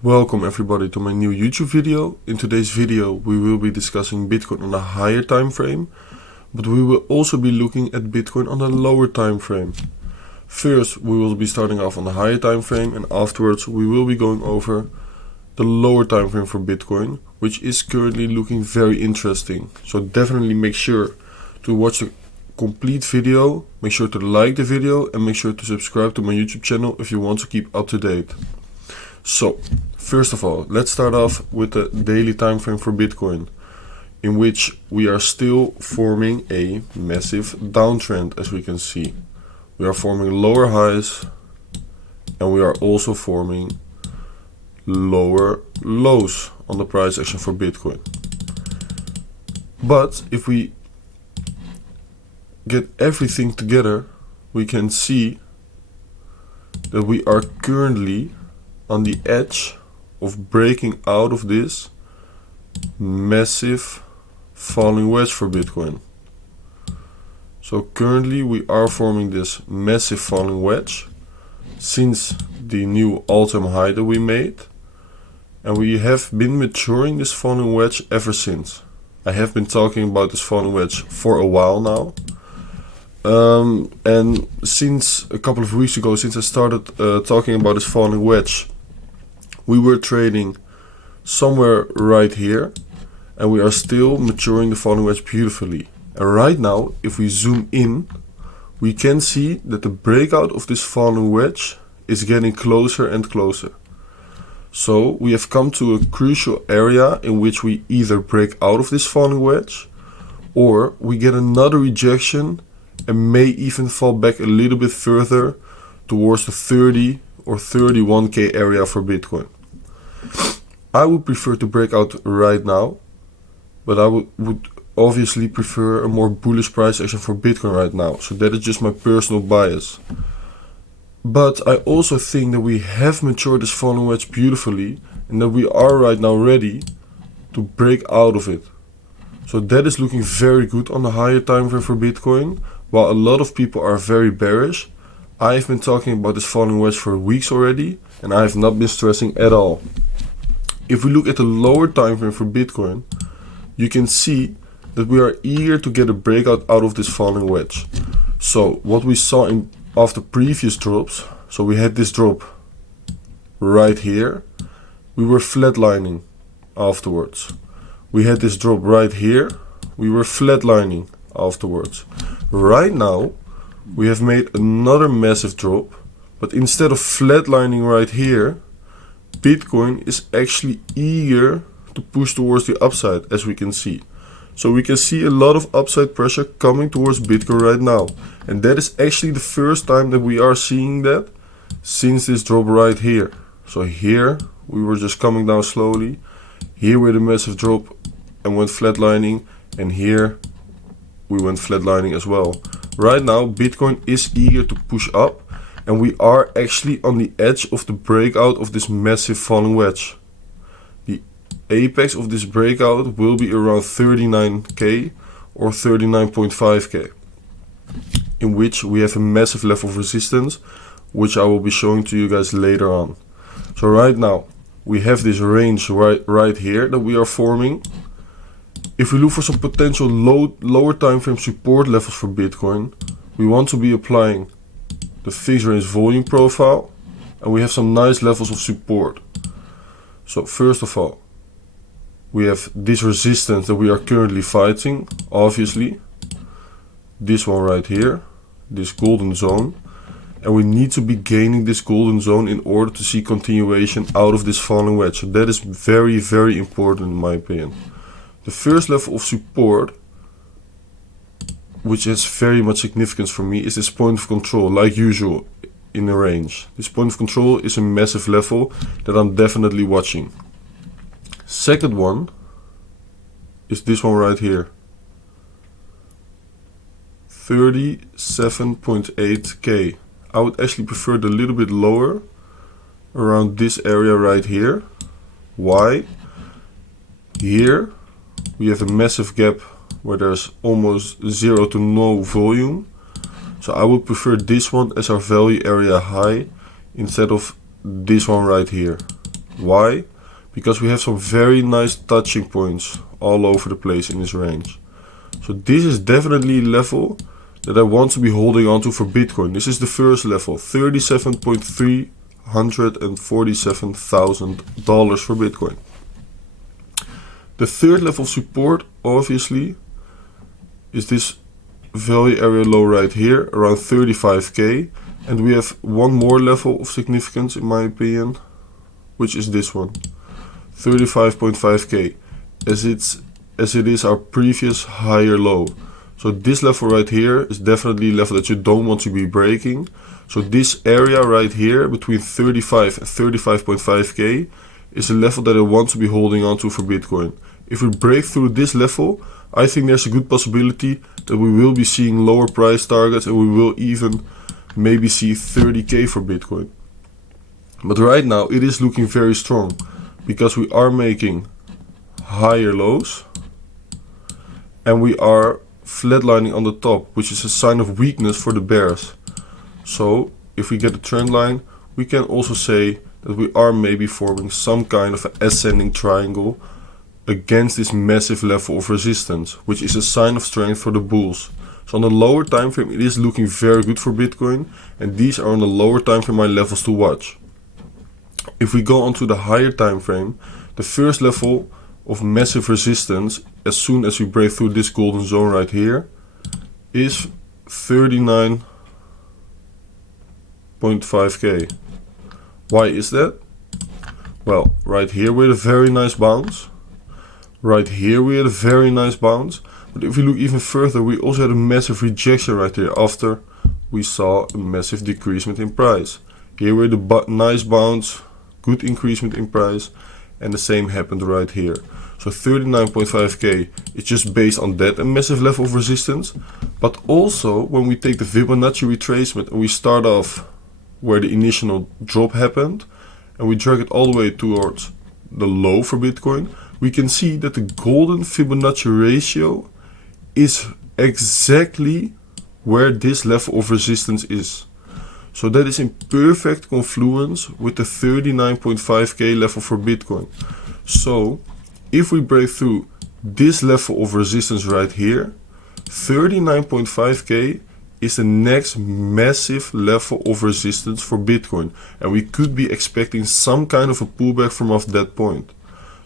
Welcome everybody to my new YouTube video. In today's video we will be discussing Bitcoin on a higher time frame, but we will also be looking at Bitcoin on a lower time frame. First we will be starting off on the higher time frame, and afterwards we will be going over the lower time frame for Bitcoin, which is currently looking very interesting. So definitely make sure to watch the complete video, make sure to like the video, and make sure to subscribe to my YouTube channel if you want to keep up to date. So, first of all, let's start off with the daily time frame for Bitcoin, in which we are still forming a massive downtrend, as we can see. We are forming lower highs, and we are also forming lower lows on the price action for Bitcoin. But if we get everything together, we can see that we are currently on the edge of breaking out of this massive falling wedge for Bitcoin. So currently we are forming this massive falling wedge since the new all-time high that we made, and we have been maturing this falling wedge ever since. I have been talking about this falling wedge for a while now. And since a couple of weeks ago, since I started talking about this falling wedge, we were trading somewhere right here, and we are still maturing the falling wedge beautifully. And right now, if we zoom in, we can see that the breakout of this falling wedge is getting closer and closer. So we have come to a crucial area in which we either break out of this falling wedge, or we get another rejection and may even fall back a little bit further towards the 30 or 31k area for Bitcoin. I would prefer to break out right now, but I would obviously prefer a more bullish price action for Bitcoin right now. So that is just my personal bias. But I also think that we have matured this falling wedge beautifully, and that we are right now ready to break out of it. So that is looking very good on the higher time frame for Bitcoin. While a lot of people are very bearish, I have been talking about this falling wedge for weeks already, and I have not been stressing at all. If we look at the lower time frame for Bitcoin, you can see that we are eager to get a breakout out of this falling wedge. So what we saw after previous drops, so we had this drop right here, we were flatlining afterwards. We had this drop right here, we were flatlining afterwards. Right now we have made another massive drop, but instead of flatlining right here, Bitcoin is actually eager to push towards the upside, as we can see. So we can see a lot of upside pressure coming towards Bitcoin right now, and that is actually the first time that we are seeing that since this drop right here. So here we were just coming down slowly, here we had a massive drop and went flatlining, and here we went flatlining as well. Right now Bitcoin is eager to push up, and we are actually on the edge of the breakout of this massive falling wedge. The apex of this breakout will be around 39k or 39.5k, in which we have a massive level of resistance, which I will be showing to you guys later on. So right now we have this range right here that we are forming. If we look for some potential lower time frame support levels for Bitcoin, we want to be applying the fixed range volume profile, and we have some nice levels of support. So first of all, we have this resistance that we are currently fighting, obviously, this one right here, this golden zone, and we need to be gaining this golden zone in order to see continuation out of this falling wedge. So that is very, very important in my opinion. The first level of support, which has very much significance for me, is this point of control, like usual in a range. This point of control is a massive level that I'm definitely watching. Second one is this one right here, 37.8k. I would actually prefer it a little bit lower, around this area right here. Why? Here we have a massive gap where there's almost zero to no volume. So I would prefer this one as our value area high instead of this one right here. Why? Because we have some very nice touching points all over the place in this range. So this is definitely a level that I want to be holding on to for Bitcoin. This is the first level, $37,347,000 for Bitcoin. The third level of support, obviously, is this value area low right here, around 35k. And we have one more level of significance, in my opinion, which is this one, 35.5k, as it is our previous higher low. So this level right here is definitely a level that you don't want to be breaking. So this area right here between 35 and 35.5k is a level that I want to be holding on to for Bitcoin. If we break through this level, I think there's a good possibility that we will be seeing lower price targets, and we will even maybe see 30k for Bitcoin. But right now it is looking very strong because we are making higher lows and we are flatlining on the top, which is a sign of weakness for the bears. So if we get a trend line, we can also say that we are maybe forming some kind of an ascending triangle against this massive level of resistance, which is a sign of strength for the bulls. So on the lower time frame, it is looking very good for Bitcoin, and these are on the lower time frame my levels to watch. If we go on to the higher time frame, the first level of massive resistance, as soon as we break through this golden zone right here, is 39.5k. Why is that? Well, right here we had a very nice bounce. Right here we had a very nice bounce. But if we look even further, we also had a massive rejection right here after we saw a massive decreasement in price. Here we had a nice bounce, good increasement in price, and the same happened right here. So 39.5k is just based on that a massive level of resistance. But also when we take the Fibonacci retracement and we start off where the initial drop happened and we drag it all the way towards the low for Bitcoin, we can see that the golden Fibonacci ratio is exactly where this level of resistance is. So that is in perfect confluence with the 39.5k level for Bitcoin. So if we break through this level of resistance right here, 39.5k is the next massive level of resistance for Bitcoin, and we could be expecting some kind of a pullback from off that point.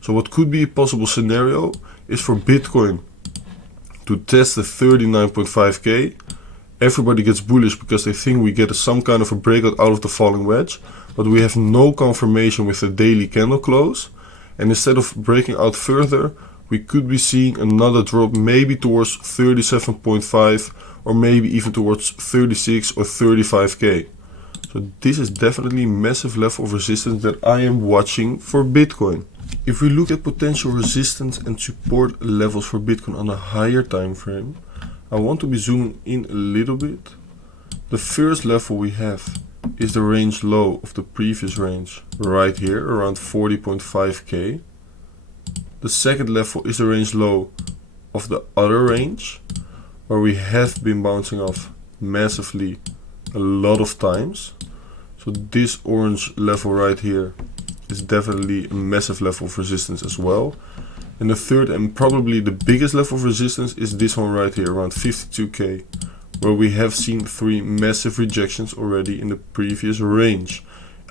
So what could be a possible scenario is for Bitcoin to test the 39.5k. Everybody gets bullish because they think we get some kind of a breakout out of the falling wedge, but we have no confirmation with the daily candle close, and instead of breaking out further, we could be seeing another drop maybe towards 37.5 or maybe even towards 36 or 35k. So this is definitely a massive level of resistance that I am watching for Bitcoin. If we look at potential resistance and support levels for Bitcoin on a higher time frame, I want to be zooming in a little bit. The first level we have is the range low of the previous range right here, around 40.5k. The second level is the range low of the other range, where we have been bouncing off massively a lot of times. So this orange level right here is definitely a massive level of resistance as well. And the third and probably the biggest level of resistance is this one right here, around 52k, where we have seen 3 massive rejections already in the previous range,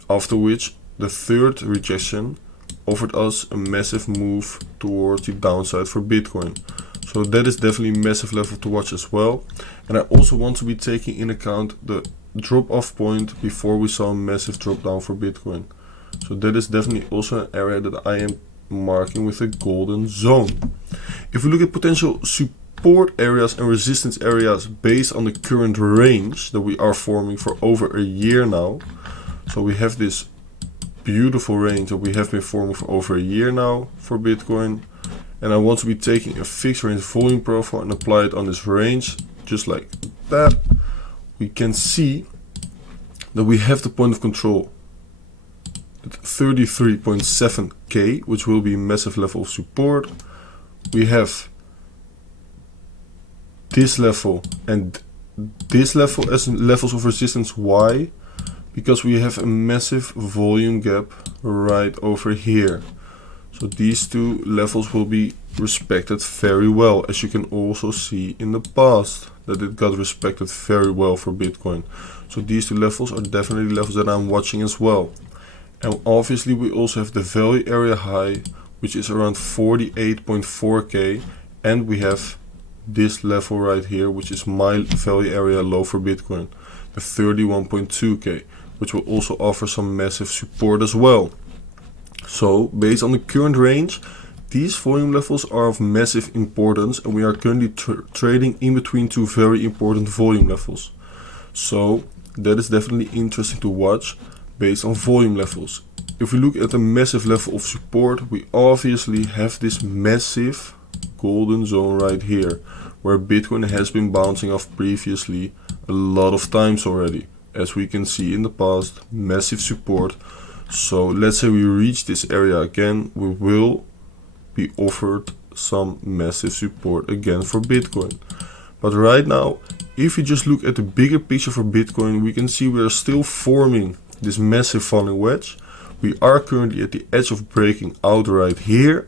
after which the third rejection offered us a massive move towards the downside for Bitcoin. So that is definitely a massive level to watch as well. And I also want to be taking in account the drop off point before we saw a massive drop down for Bitcoin. So that is definitely also an area that I am marking with a golden zone. If we look at potential support areas and resistance areas based on the current range that we are forming for over a year now. So we have this beautiful range that we have been forming for over a year now for Bitcoin. And I want to be taking a fixed range volume profile and apply it on this range, just like that. We can see that we have the point of control at 33.7k, which will be a massive level of support. We have this level and this level as levels of resistance. Why? because we have a massive volume gap right over here. So these two levels will be respected very well, as you can also see in the past that it got respected very well for Bitcoin. So these two levels are definitely levels that I'm watching as well. And obviously we also have the value area high, which is around 48.4k, and we have this level right here, which is my value area low for Bitcoin, the 31.2k, which will also offer some massive support as well. So based on the current range, these volume levels are of massive importance, and we are currently trading in between two very important volume levels. So that is definitely interesting to watch based on volume levels. If we look at a massive level of support, we obviously have this massive golden zone right here, where Bitcoin has been bouncing off previously a lot of times already. As we can see in the past, massive support. So let's say we reach this area again, we will be offered some massive support again for Bitcoin. But right now, if you just look at the bigger picture for Bitcoin, we can see we are still forming this massive falling wedge. We are currently at the edge of breaking out right here.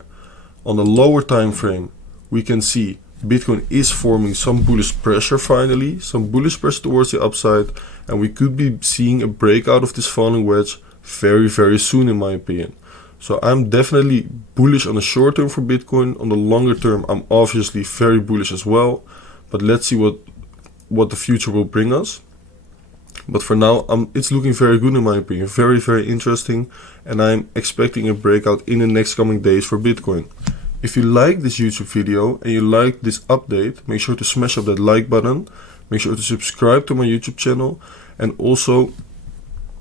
On the lower time frame, we can see Bitcoin is forming some bullish pressure finally, some bullish pressure towards the upside, and we could be seeing a breakout of this falling wedge very soon, in my opinion. So I'm definitely bullish on the short term for Bitcoin. On the longer term, I'm obviously very bullish as well, but let's see what the future will bring us. But for now, it's looking very good in my opinion, very interesting, and I'm expecting a breakout in the next coming days for Bitcoin. If you like this YouTube video and you like this update, make sure to smash up that like button, make sure to subscribe to my YouTube channel, and also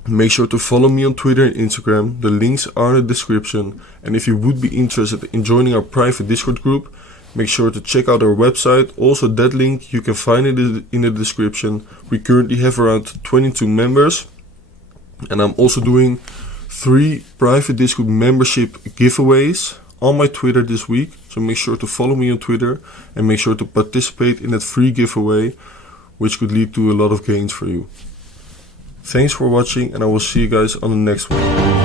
make sure to follow me on Twitter and Instagram. The links are in the description, and if you would be interested in joining our private Discord group, make sure to check out our website. Also, that link you can find it in the description. We currently have around 22 members, and I'm also doing 3 private Discord membership giveaways on my Twitter this week. So make sure to follow me on Twitter and make sure to participate in that free giveaway, which could lead to a lot of gains for you. Thanks for watching, and I will see you guys on the next one.